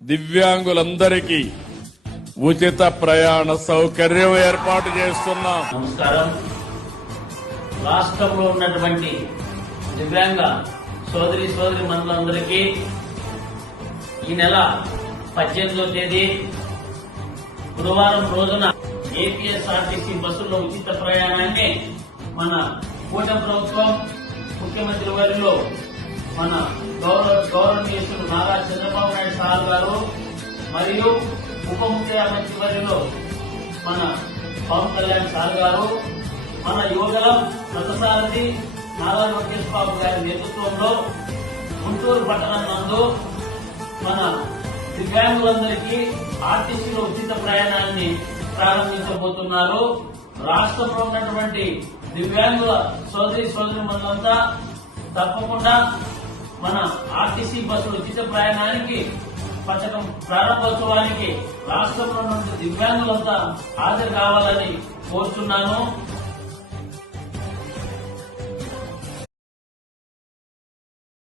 దివ్యాంగులందరికీ ఉచిత ప్రయాణ సౌకర్యం ఏర్పాటు చేస్తున్నాం. నమస్కారం. రాష్ట్రంలో ఉన్నటువంటి దివ్యాంగ సోదరి మనులందరికీ ఈ నెల 18వ తేదీ గురువారం రోజున ఏపీఎస్ఆర్టీసీ బస్సుల్లో ఉచిత ప్రయాణాన్ని మన కూటమి ప్రభుత్వం ముఖ్యమంత్రి వారిలో మన గౌరవనీయులు నారా చంద్రబాబు నాయుడు సార్ గారు మరియు ఉప ముఖ్యమంత్రి వారిలో మన పవన్ కళ్యాణ్ సార్ గారు, మన యువగలం రథసారథి నారా లోకేష్ బాబు గారి నేతృత్వంలో గుంటూరు పట్టణం నందు మన దివ్యాంగులందరికీ ఆర్టీసీలో ఉచిత ప్రయాణాన్ని ప్రారంభించబోతున్నారు. రాష్ట్రంలో ఉన్నటువంటి దివ్యాంగుల సోదరి మనులంతా తప్పకుండా మన ఆర్టీసీ బస్సులు ఉచిత ప్రయాణానికి పథకం ప్రారంభోత్సవానికి రాష్ట్రంలో ఉన్న దివ్యాంగులంతా హాజరు కావాలని కోరుతున్నాను.